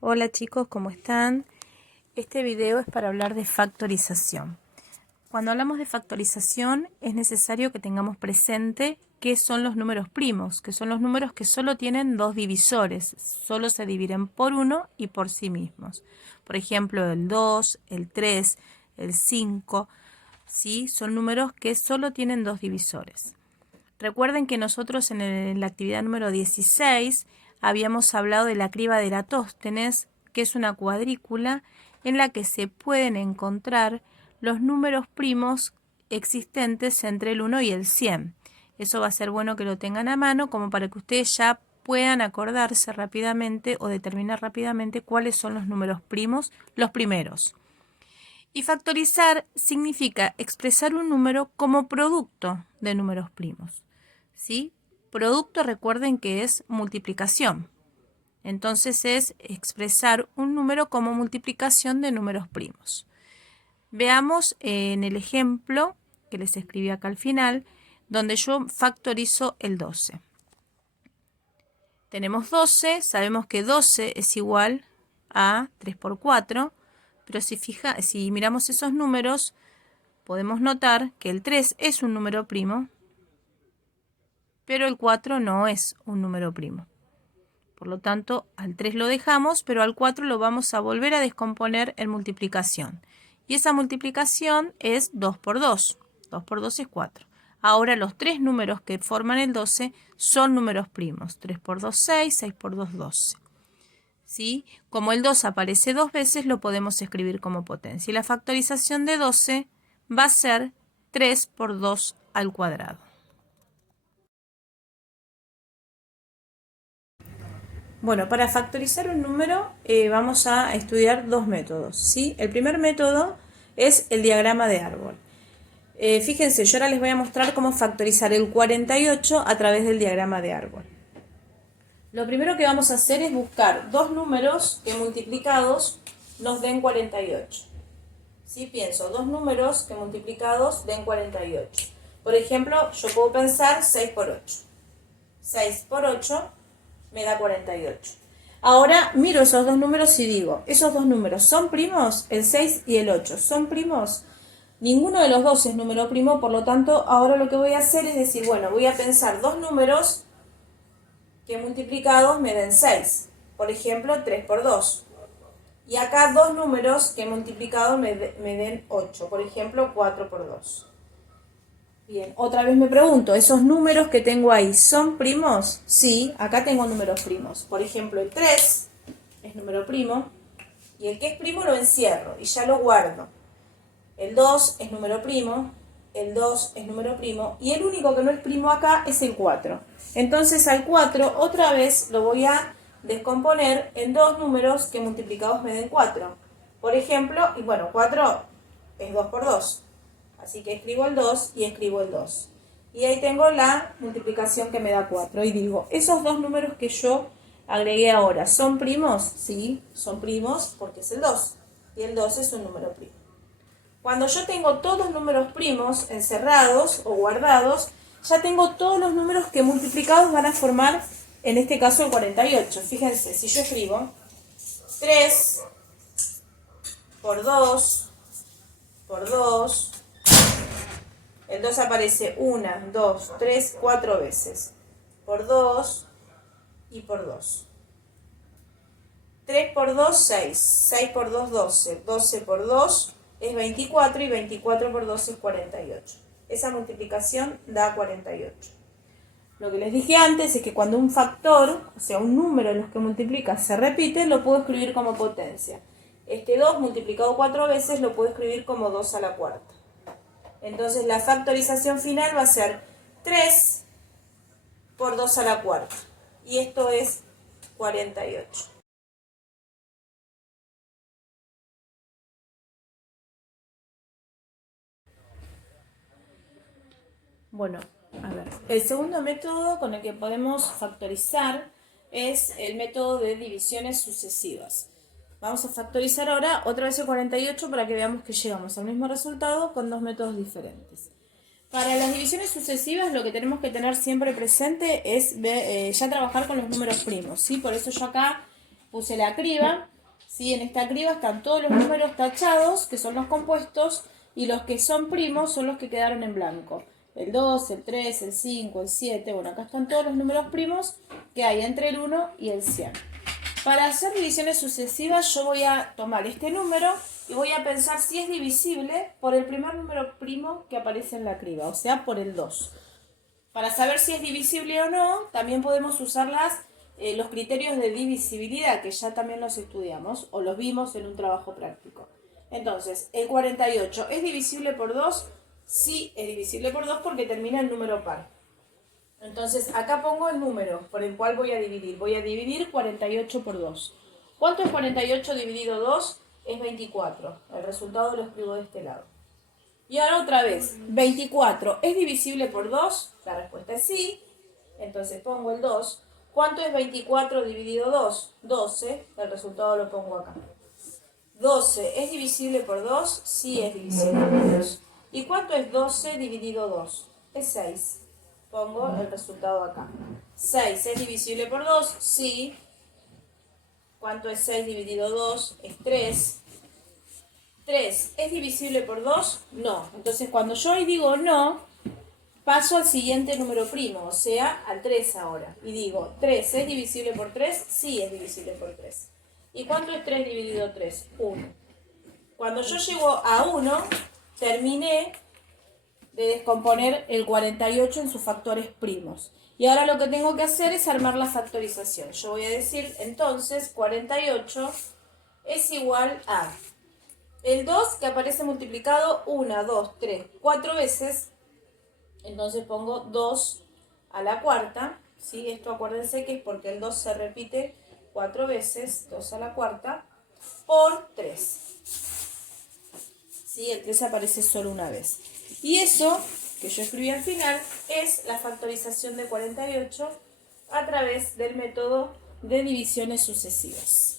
Hola chicos, ¿cómo están? Este video es para hablar de factorización. Cuando hablamos de factorización es necesario que tengamos presente qué son los números primos, que son los números que solo tienen dos divisores, solo se dividen por uno y por sí mismos. Por ejemplo, el 2, el 3, el 5, ¿sí? Son números que solo tienen dos divisores. Recuerden que nosotros en la actividad número 16 habíamos hablado de la criba de Eratóstenes, que es una cuadrícula en la que se pueden encontrar los números primos existentes entre el 1 y el 100. Eso va a ser bueno que lo tengan a mano como para que ustedes ya puedan acordarse rápidamente o determinar rápidamente cuáles son los números primos, los primeros. Y factorizar significa expresar un número como producto de números primos. ¿Sí? Producto, recuerden que es multiplicación. Entonces es expresar un número como multiplicación de números primos. Veamos en el ejemplo que les escribí acá al final, donde yo factorizo el 12. Tenemos 12, sabemos que 12 es igual a 3 por 4, pero si miramos esos números, podemos notar que el 3 es un número primo, pero el 4 no es un número primo. Por lo tanto, al 3 lo dejamos, pero al 4 lo vamos a volver a descomponer en multiplicación. Y esa multiplicación es 2 por 2. 2 por 2 es 4. Ahora los tres números que forman el 12 son números primos. 3 por 2, 6, 6 por 2, 12. ¿Sí? Como el 2 aparece dos veces, lo podemos escribir como potencia. Y la factorización de 12 va a ser 3 por 2 al cuadrado. Bueno, para factorizar un número vamos a estudiar dos métodos, ¿sí? El primer método es el diagrama de árbol. Fíjense, yo ahora les voy a mostrar cómo factorizar el 48 a través del diagrama de árbol. Lo primero que vamos a hacer es buscar dos números que multiplicados nos den 48. ¿Sí? Pienso, dos números que multiplicados den 48. Por ejemplo, yo puedo pensar 6 por 8. 6 por 8 me da 48. Ahora miro esos dos números y digo, ¿esos dos números son primos? El 6 y el 8, ¿son primos? Ninguno de los dos es número primo, por lo tanto, ahora lo que voy a hacer es decir, bueno, voy a pensar dos números que multiplicados me den 6. Por ejemplo, 3 por 2. Y acá dos números que multiplicados me den 8. Por ejemplo, 4 por 2. Bien, otra vez me pregunto, ¿esos números que tengo ahí son primos? Sí, acá tengo números primos. Por ejemplo, el 3 es número primo y el que es primo lo encierro y ya lo guardo. El 2 es número primo, el 2 es número primo y el único que no es primo acá es el 4. Entonces al 4 otra vez lo voy a descomponer en dos números que multiplicados me den 4. Por ejemplo, y bueno, 4 es 2 por 2. Así que escribo el 2 y escribo el 2. Y ahí tengo la multiplicación que me da 4. Y digo, esos dos números que yo agregué ahora, ¿son primos? Sí, son primos porque es el 2. Y el 2 es un número primo. Cuando yo tengo todos los números primos encerrados o guardados, ya tengo todos los números que multiplicados van a formar, en este caso, el 48. Fíjense, si yo escribo 3 por 2 por 2... El 2 aparece 1, 2, 3, 4 veces. Por 2 y por 2. 3 por 2, 6. 6 por 2, 12. 12 por 2 es 24 y 24 por 2 es 48. Esa multiplicación da 48. Lo que les dije antes es que cuando un factor, o sea, un número en los que multiplica se repite, lo puedo escribir como potencia. Este 2 multiplicado 4 veces lo puedo escribir como 2 a la cuarta. Entonces la factorización final va a ser 3 por 2 a la cuarta. Y esto es 48. Bueno, a ver. El segundo método con el que podemos factorizar es el método de divisiones sucesivas. Vamos a factorizar ahora otra vez el 48 para que veamos que llegamos al mismo resultado con dos métodos diferentes. Para las divisiones sucesivas lo que tenemos que tener siempre presente es ya trabajar con los números primos, ¿sí? Por eso yo acá puse la criba, ¿sí? En esta criba están todos los números tachados, que son los compuestos, y los que son primos son los que quedaron en blanco. El 2, el 3, el 5, el 7, bueno, acá están todos los números primos que hay entre el 1 y el 100. Para hacer divisiones sucesivas yo voy a tomar este número y voy a pensar si es divisible por el primer número primo que aparece en la criba, o sea, por el 2. Para saber si es divisible o no, también podemos usar los criterios de divisibilidad, que ya también los estudiamos o los vimos en un trabajo práctico. Entonces, el 48 ¿es divisible por 2? Sí, es divisible por 2 porque termina en número par. Entonces, acá pongo el número por el cual voy a dividir. Voy a dividir 48 por 2. ¿Cuánto es 48 dividido 2? Es 24. El resultado lo escribo de este lado. Y ahora otra vez, 24, ¿es divisible por 2? La respuesta es sí. Entonces pongo el 2. ¿Cuánto es 24 dividido 2? 12. El resultado lo pongo acá. 12, ¿es divisible por 2? Sí, es divisible por 2. ¿Y cuánto es 12 dividido 2? Es 6. Pongo el resultado acá. 6, ¿es divisible por 2? Sí. ¿Cuánto es 6 dividido 2? Es 3. 3, ¿es divisible por 2? No. Entonces, cuando yo hoy digo no, paso al siguiente número primo, o sea, al 3 ahora. Y digo, 3, ¿es divisible por 3? Sí, es divisible por 3. ¿Y cuánto es 3 dividido 3? 1. Cuando yo llego a 1, terminé de descomponer el 48 en sus factores primos. Y ahora lo que tengo que hacer es armar la factorización. Yo voy a decir, entonces, 48 es igual a el 2 que aparece multiplicado 1, 2, 3, 4 veces. Entonces pongo 2 a la cuarta. ¿Sí? Esto acuérdense que es porque el 2 se repite 4 veces. 2 a la cuarta por 3. ¿Sí? El 3 aparece solo una vez. Y eso que yo escribí al final es la factorización de 48 a través del método de divisiones sucesivas.